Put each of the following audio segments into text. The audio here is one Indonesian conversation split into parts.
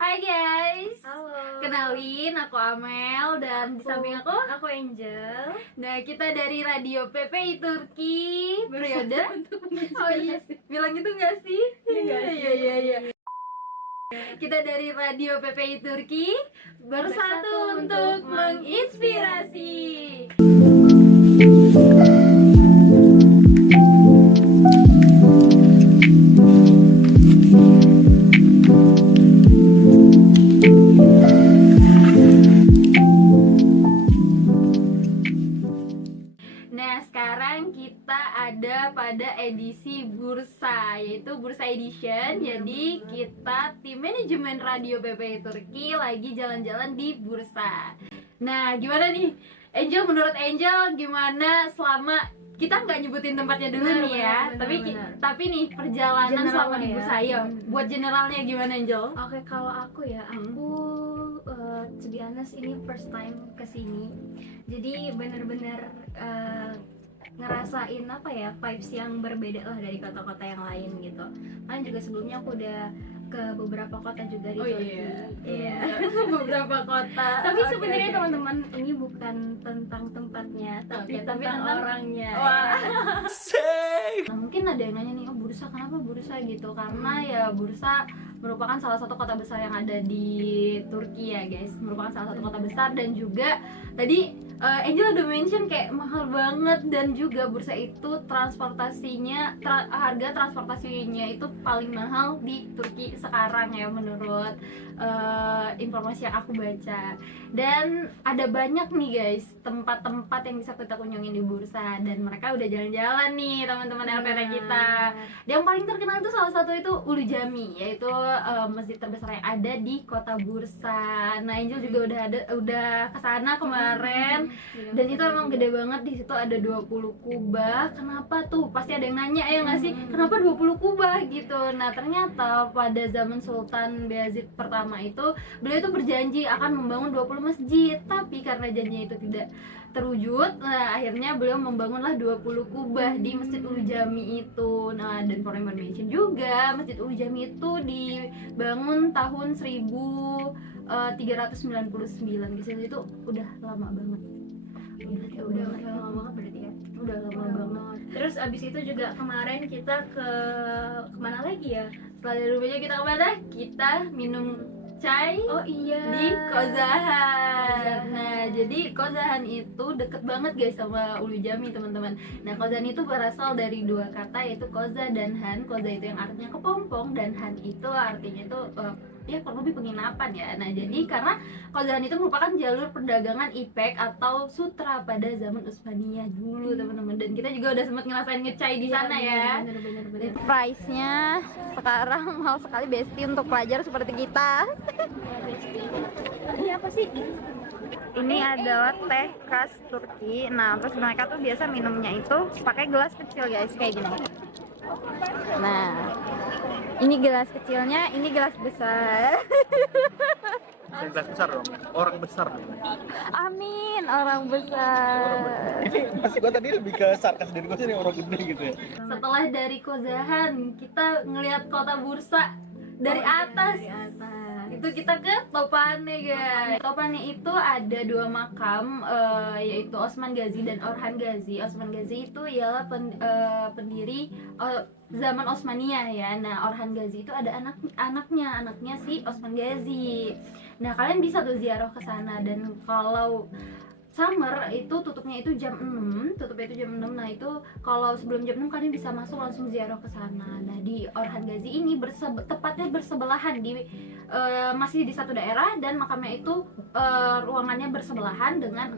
Hai guys, Halo. kenalin aku Amel dan di samping aku Angel. Nah, kita dari Radio PPI Turki periode Oh iya, bilang itu nggak sih? Iya. Kita dari Radio PPI Turki bersatu untuk menginspirasi. Nah, sekarang kita ada pada edisi Bursa, yaitu Bursa Edition. Jadi kita tim manajemen Radio PPI Turki lagi jalan-jalan di Bursa. Nah, gimana nih Angel, menurut Angel gimana selama kita nggak nyebutin tempatnya dulu nih ya, tapi nih perjalanan Generalnya selama di ya. Bursa, ya buat generalnya gimana Angel? Oke, kalau aku ya, to be honest ini first time kesini. Jadi bener-bener ngerasain apa ya, vibes yang berbeda lah dari kota-kota yang lain gitu. Kan juga sebelumnya aku udah ke beberapa kota juga di Turki. Iya. Beberapa kota. Tapi Oke, sebenarnya oke. teman-teman ini bukan tentang tempatnya, tapi Oke, tapi tentang tentang orangnya. Wah. Nah, mungkin ada yang nanya nih, oh Bursa, kenapa Bursa gitu? Karena ya Bursa merupakan salah satu kota besar yang ada di Turki ya guys, merupakan salah satu kota besar. Dan juga tadi Angel udah mention kayak mahal banget, dan juga Bursa itu transportasinya, harga transportasinya itu paling mahal di Turki sekarang ya, menurut informasi yang aku baca. Dan ada banyak nih guys tempat-tempat yang bisa kita kunjungin di Bursa, dan mereka udah jalan-jalan nih teman-teman LPT kita. Yang paling terkenal itu salah satu itu Ulu Jami, yaitu masjid terbesar yang ada di kota Bursa. Nah, Angel juga udah kesana kemarin, dan itu emang gede banget. Di situ ada 20 kubah. Kenapa tuh? Pasti ada yang nanya ya nggak sih, kenapa 20 kubah gitu. Nah, ternyata pada zaman Sultan Bayezid pertama itu, beliau itu berjanji akan membangun 20 masjid, tapi karena janjinya itu tidak terwujud, nah akhirnya beliau membangunlah 20 kubah di Masjid Ulu Jami itu. Nah, dan for information juga, Masjid Ulu Jami itu dibangun tahun 1399 gitu. Itu udah lama banget. Udah lama banget berarti ya. Udah lama banget. Terus abis itu juga kemarin kita kemana lagi ya? Setelah dari rumahnya kita kemana? Kita minum chai Oh iya, di Kozahan. Nah, jadi Kozahan itu deket banget guys sama Ulu Jami teman-teman. Nah, Kozahan itu berasal dari dua kata, yaitu Koza dan Han. Koza itu yang artinya kepompong, dan Han itu artinya itu ya kurang lebih penginapan ya. Nah, jadi karena Kozahan itu merupakan jalur perdagangan ipek atau sutra pada zaman Utsmaniyah dulu teman-teman. Dan kita juga udah sempat ngerasain ngecai di sana ya. Bener. Price-nya sekarang mahal sekali Besti untuk pelajar seperti kita. Ini apa sih? Ini adalah teh khas Turki. Nah, terus mereka tuh biasa minumnya itu pakai gelas kecil guys, kayak gini. Nah, ini gelas kecilnya, ini gelas besar. Gelas besar dong, orang besar. Amin, orang besar. Ini masih gua tadi lebih ke sarkas dari gua sih, orang gede gitu ya. Setelah dari Kozahan, kita ngelihat kota Bursa dari atas. Itu kita ke Topane guys. Topane itu ada dua makam, yaitu Osman Gazi dan Orhan Gazi. Osman Gazi itu ialah pendiri zaman Osmaniyah ya. Nah, Orhan Gazi itu ada anaknya si Osman Gazi. Nah, kalian bisa tuh ziarah ke sana. Dan kalau summer itu tutupnya itu jam 6. Nah, itu kalau sebelum jam 6 kalian bisa masuk langsung ziarah ke sana. Nah, di Orhan Gazi ini tepatnya bersebelahan di masih di satu daerah, dan makamnya itu ruangannya bersebelahan dengan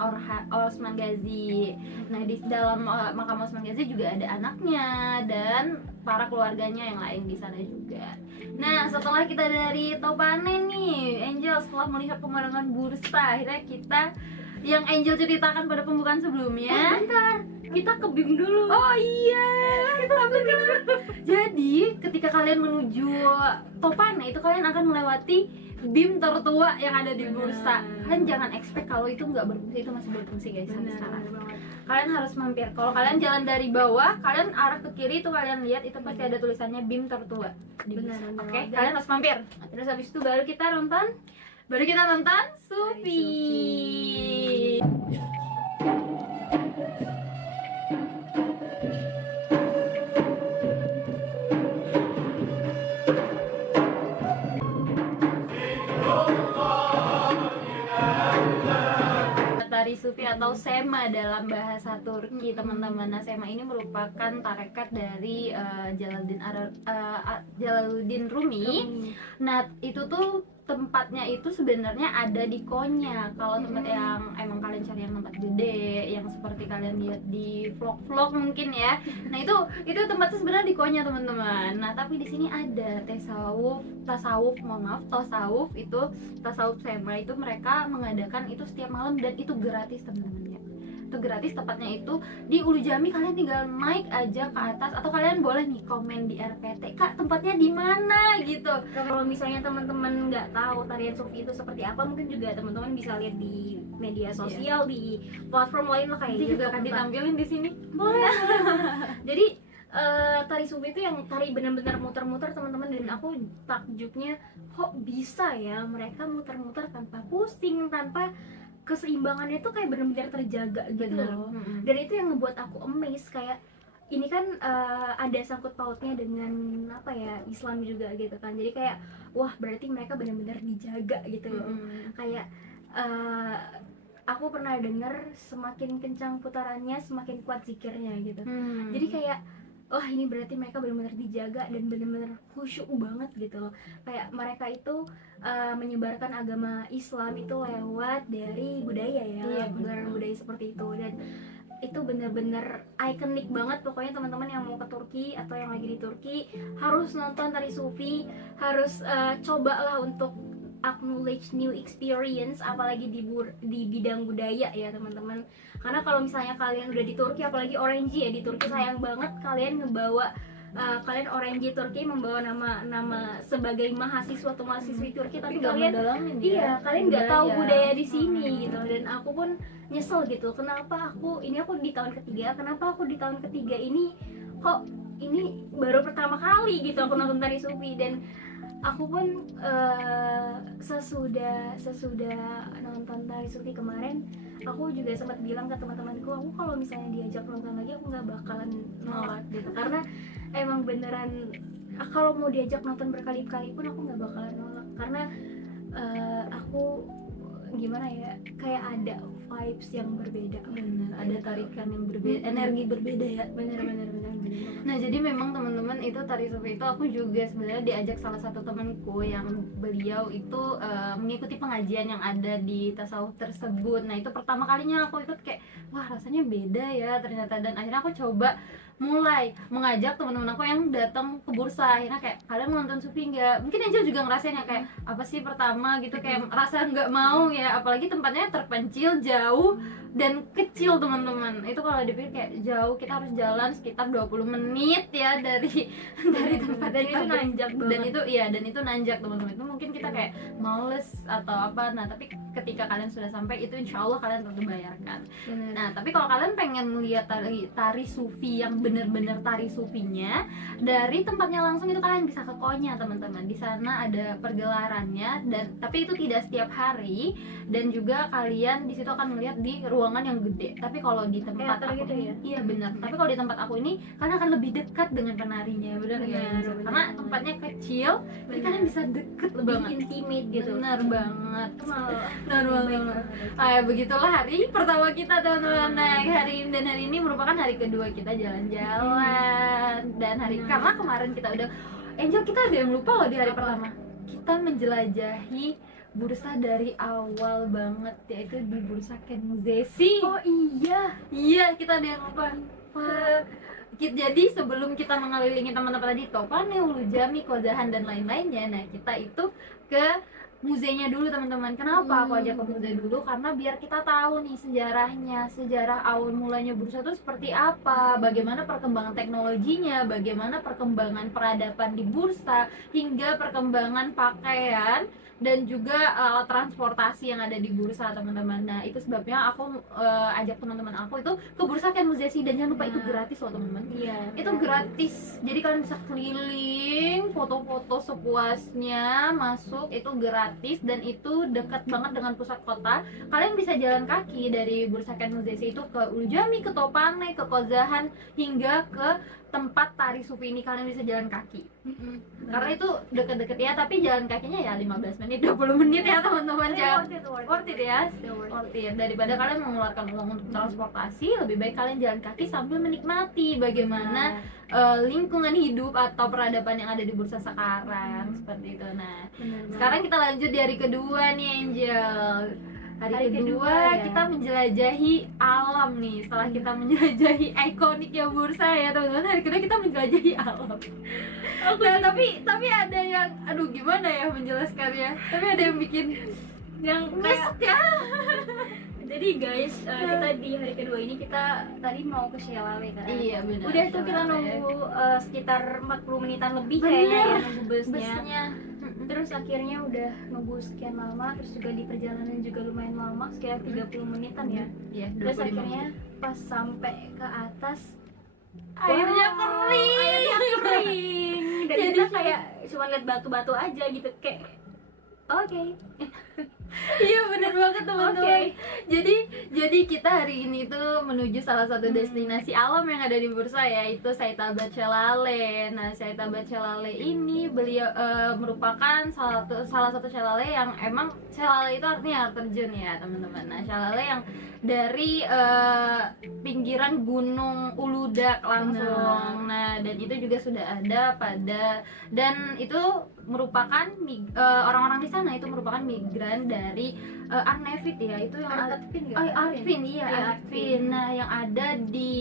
Osman Gazi. Nah, di dalam makam Osman Gazi juga ada anaknya dan para keluarganya yang lain di sana juga. Nah, setelah kita dari Topane nih, Angel, setelah melihat pemandangan Bursa, akhirnya kita yang Angel ceritakan pada pembukaan sebelumnya. Bentar, kita ke BIM dulu. Oh iya, jadi ketika kalian menuju Topane itu kalian akan melewati BIM tertua yang ada di bursa. Kalian jangan expect kalau itu nggak berfungsi, itu masih berfungsi guys sampai sekarang. Kalian harus mampir. Kalau kalian jalan dari bawah, kalian arah ke kiri itu kalian lihat itu pasti ada tulisannya BIM tertua di Benar, bursa. benar. Oke, kalian harus mampir. Terus habis itu baru kita nonton Sufi. Tari Sufi atau Sema dalam bahasa Turki, teman-teman. Nah, Sema ini merupakan tarekat dari Jalaluddin Rumi. Nah, itu tuh tempatnya itu sebenarnya ada di Konya. Kalau tempat yang emang kalian cari yang tempat gede, yang seperti kalian lihat di vlog-vlog mungkin ya. Nah, itu tempatnya sebenarnya di Konya, teman-teman. Nah, tapi di sini ada tasawuf itu tasawuf Sema itu mereka mengadakan itu setiap malam dan itu gratis, teman-teman ya. Itu gratis, tepatnya itu di Ulu Jami. Kalian tinggal naik aja ke atas atau kalian boleh nih komen di RPT, Kak tempatnya di mana gitu. Kalau misalnya teman-teman nggak tahu tarian Sufi itu seperti apa, mungkin juga teman-teman bisa lihat di media sosial, di platform lain lah kayak Nanti gitu. juga akan ditampilin di sini. Boleh. Jadi tari Sufi itu yang tari benar-benar muter-muter, teman-teman, dan aku takjubnya kok bisa ya mereka muter-muter tanpa pusing, tanpa keseimbangannya tuh kayak benar-benar terjaga gitu loh. Dan itu yang ngebuat aku amazed, kayak ini kan ada sangkut pautnya dengan apa ya, Islam juga gitu kan. Jadi kayak wah berarti mereka benar-benar dijaga gitu loh. Kayak aku pernah dengar semakin kencang putarannya semakin kuat zikirnya gitu. Jadi kayak wah ini berarti mereka benar-benar dijaga dan benar-benar khusyuk banget gitu loh. Kayak mereka itu menyebarkan agama Islam itu lewat dari budaya ya, pagelaran budaya seperti itu. Dan itu benar-benar ikonik banget. Pokoknya teman-teman yang mau ke Turki atau yang lagi di Turki harus nonton tari Sufi, harus cobalah untuk acknowledge new experience, apalagi di bidang budaya ya teman-teman. Karena kalau misalnya kalian udah di Turki, apalagi Orange ya di Turki, sayang banget kalian ngebawa kalian Orange Turki membawa nama sebagai mahasiswa atau mahasiswi Turki, tapi kalian kalian nggak tahu budaya di sini gitu. Dan aku pun nyesel gitu, kenapa aku di tahun ketiga, kenapa aku di tahun ketiga ini kok ini baru pertama kali gitu aku nonton tari Sufi. Dan aku pun sesudah nonton tari Sufi kemarin, aku juga sempat bilang ke teman-temanku, aku kalau misalnya diajak nonton lagi aku nggak bakalan nolak gitu, karena emang beneran kalau mau diajak nonton berkali-kali pun aku nggak bakalan nolak, karena aku gimana ya, kayak ada vibes yang berbeda. Ada tarikan yang berbeda, energi berbeda ya. Bener. Nah, jadi memang teman-teman itu tari Sufi itu aku juga sebenarnya diajak salah satu temanku yang beliau itu mengikuti pengajian yang ada di tasawuf tersebut. Nah, itu pertama kalinya aku ikut, kayak wah rasanya beda ya ternyata. Dan akhirnya aku coba mulai mengajak teman-teman aku yang datang ke bursa. Akhirnya kayak, kalian mau nonton Sufi nggak? Mungkin Angel juga ngerasain ya, kayak apa sih pertama gitu, kayak rasa nggak mau ya, apalagi tempatnya terpencil, jauh dan kecil teman-teman. Itu kalau dipikir kayak jauh, kita harus jalan sekitar 20 menit ya dari tempat. Dan itu nanjak banget. Dan itu nanjak teman-teman. Itu mungkin kita kayak males atau apa. Nah, tapi ketika kalian sudah sampai itu insya Allah kalian terbayarkan. Nah, tapi kalau kalian pengen melihat tari Sufi yang bener-bener tari Sufinya dari tempatnya langsung, itu kalian bisa ke Konya teman-teman. Di sana ada pergelarannya, dan tapi itu tidak setiap hari, dan juga kalian di situ akan melihat di ruangan yang gede. Tapi kalau di tempat aku gitu ini, ya? iya benar. Tapi kalau di tempat aku ini kalian akan lebih dekat dengan penarinya, benar ya? Karena tempatnya kecil, jadi kalian bisa deket banget, intimate gitu. benar banget. Benar banget. Begitulah hari pertama kita teman-teman. Nah, hari ini merupakan hari kedua kita jalan-jalan, dan karena kemarin kita udah Angel, kita ada yang lupa loh di hari pertama. Kita menjelajahi bursa dari awal banget, yaitu di bursa Kenzesi. Oh iya, kita ada yang lupa. Jadi sebelum kita mengelilingi teman-teman tadi Topane, Ulu Jami, Kozahan dan lain-lainnya, nah kita itu ke musenya dulu teman-teman. Kenapa aku ajak ke muse dulu? Karena biar kita tahu nih sejarahnya, sejarah awal mulanya bursa itu seperti apa, bagaimana perkembangan teknologinya, bagaimana perkembangan peradaban di bursa, hingga perkembangan pakaian dan juga alat transportasi yang ada di bursa teman-teman. Nah itu sebabnya aku ajak teman-teman aku itu ke bursa Ken Muzesi, dan jangan lupa itu gratis loh teman-teman. Iya. Itu gratis, jadi kalian bisa keliling, foto-foto sepuasnya, masuk itu gratis, dan itu dekat banget dengan pusat kota. Kalian bisa jalan kaki dari bursa Ken Muzesi itu ke Ulu Jami, ke Topane, ke Kozahan, hingga ke tempat tari sufi ini. Kalian bisa jalan kaki karena itu deket-deket ya, tapi jalan kakinya ya 15 menit 20 menit ya teman-teman. Jangan worth it ya, worth it. Daripada kalian mengeluarkan uang untuk transportasi, lebih baik kalian jalan kaki sambil menikmati bagaimana lingkungan hidup atau peradaban yang ada di bursa sekarang, seperti itu. Nah sekarang kita lanjut di hari kedua nih Angel. Hari kedua ya. kita menjelajahi alam nih. Setelah kita menjelajahi ikoniknya bursa ya teman-teman, hari kedua kita menjelajahi alam. Nah, tapi ada yang aduh gimana ya menjelaskannya, tapi ada yang bikin yang kayak ya. jadi guys, kita di hari kedua ini kita tadi mau ke Shelale kan. Iya benar. Udah tuh kita nunggu sekitar 40 menitan lebih kayaknya ya nunggu busnya. Terus akhirnya udah nunggu sekian lama, terus juga di perjalanan juga lumayan lama, sekitar 30 menitan ya. Iya, Terus 25 akhirnya menit. pas sampai ke atas Airnya wow, kering. airnya kering. Dan Jadi kita kayak cuma lihat batu-batu aja gitu, kayak oke. Iya benar banget teman-teman. Oke. Jadi kita hari ini tuh menuju salah satu destinasi alam yang ada di bursa, yaitu Saitabat Shelale. Nah Saitabat Shelale ini beliau merupakan salah satu shelale yang emang shelale itu artinya air terjun ya teman-teman. Nah shelale yang dari pinggiran Gunung Uludak langsung. Nah dan itu juga sudah ada dan itu merupakan orang-orang di sana itu merupakan migran dari Arnavut ya, itu yang Artvin ya? Artvin iya Iya, Artvin. Nah yang ada di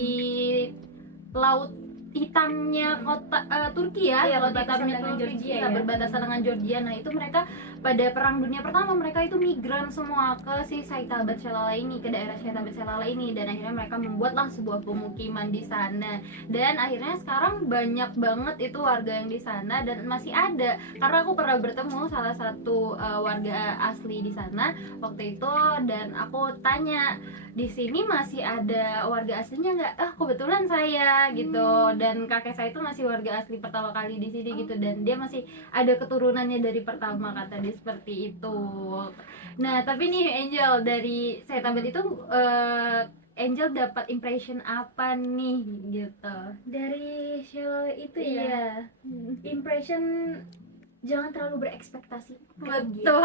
laut hitamnya kota Turki ya, Iya, laut berbatasan hitamnya dengan Turki, Georgia iya, ya. berbatasan dengan Georgia. Nah itu mereka pada perang dunia pertama mereka itu migran semua ke si Saitabat Shelale ini, ke daerah Saitabat Shelale ini, dan akhirnya mereka membuatlah sebuah pemukiman di sana. Dan akhirnya sekarang banyak banget itu warga yang di sana, dan masih ada karena aku pernah bertemu salah satu warga asli di sana waktu itu, dan aku tanya di sini masih ada warga aslinya nggak? Kebetulan saya gitu, dan kakek saya itu masih warga asli pertama kali di sini gitu, dan dia masih ada keturunannya dari pertama, kata dia seperti itu. Nah tapi nih Angel, dari Saitabat itu Angel dapat impression apa nih gitu Dari Shelale itu Iya. ya, impression jangan terlalu berekspektasi. betul.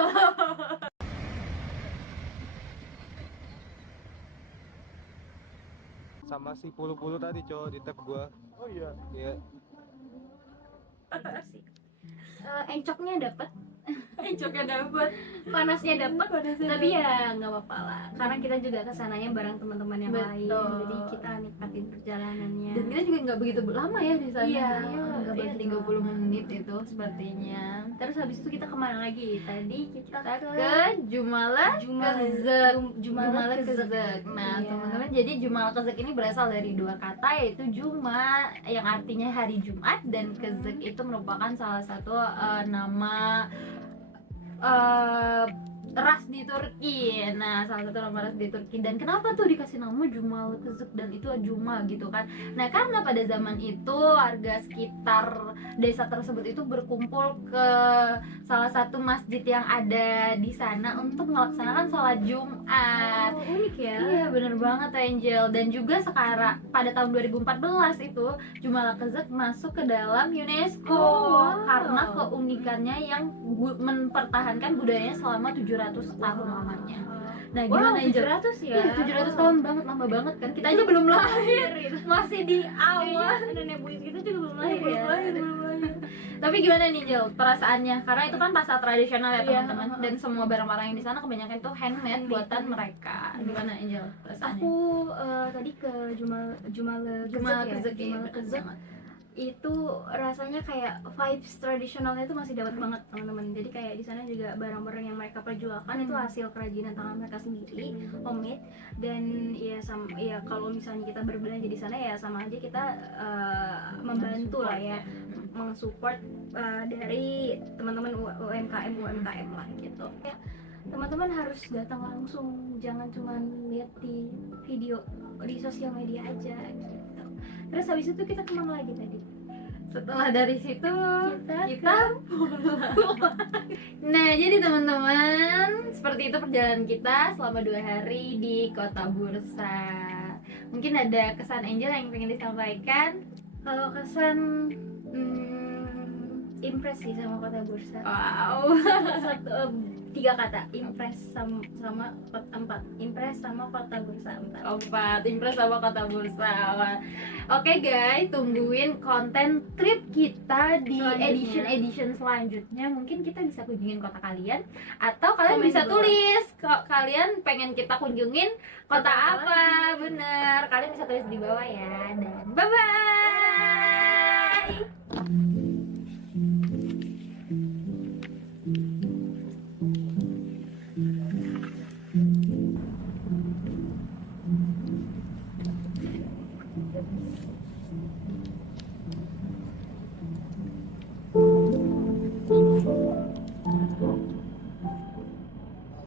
Sama si pulu-pulu tadi cowok di tab gua. Oh iya. Iya. Encoknya dapet, Encoknya dapet, panasnya dapet, Panasnya tapi ya nggak apa-apa lah, karena kita juga kesananya bareng teman-teman yang lain, Betul. jadi kita nikmatin perjalanannya. dan kita juga nggak begitu lama ya di sana. Iya, nggak iya, baru 30 menit itu sepertinya. Terus habis itu kita kemana lagi? Tadi kita Ke Jumala Kezek. Jumala Kezek. Nah Iya. teman-teman, jadi Jumala Kezek ini berasal dari dua kata, yaitu Juma yang artinya hari Jumat, dan Kezek itu merupakan salah satu nama ras di Turki. Nah salah satu nama ras di Turki. Dan kenapa tuh dikasih nama Jumala Kezek dan itu Juma gitu kan? Nah karena pada zaman itu warga sekitar desa tersebut itu berkumpul ke salah satu masjid yang ada di sana untuk melaksanakan sholat Jumat. Oh, unik ya. Iya bener banget Angel. Dan juga sekarang pada tahun 2014 itu Jumala Kezek masuk ke dalam UNESCO. Oh, wow. Karena keunikannya yang mempertahankan budayanya selama 700 tahun lamanya. Nah gimana Wow, Angel? 700 ya. Iya 700 tahun banget, lama banget kan. Kita aja belum lahir, gitu. masih di awal. Kayaknya nenek buyut kita juga belum lahir Belum ya. lahir. Tapi gimana nih Jel, perasaannya? Karena itu kan pasar tradisional ya Iya, teman-teman, dan semua barang-barang yang di sana kebanyakan itu handmade buatan mereka. Gimana Angel perasaannya? Aku tadi ke Jumala Jumala Kezek ya. Kezek ya, Jumala bener Kezek. banget. itu rasanya kayak vibes tradisionalnya itu masih dapat banget teman-teman. Jadi kayak di sana juga barang-barang yang mereka perjualkan itu hasil kerajinan tangan mereka sendiri, homemade. Dan ya ya kalau misalnya kita berbelanja di sana ya sama aja kita membantu lah ya, mensupport dari teman-teman UMKM lah gitu. Ya, teman-teman harus datang langsung, jangan cuma lihat di video di sosial media aja gitu. Terus habis itu kita kemana lagi tadi? Setelah dari situ Kita Nah, jadi teman-teman, seperti itu perjalanan kita selama 2 hari di Kota Bursa. Mungkin ada kesan Angel yang pengen disampaikan? kalau kesan impress sih sama Kota Bursa. Wow. Tiga kata, impress sama kota 4. Impress sama Kota Bursa 4. 4, impress sama Kota Bursa. Oke guys, tungguin konten trip kita di Selanjutnya. edition selanjutnya. Mungkin kita bisa kunjungin kota kalian, atau kalian Komen bisa di bawah. tulis kok kalian pengen kita kunjungin kota Kota apa. apa. Bener, kalian bisa tulis di bawah ya. Dan bye bye.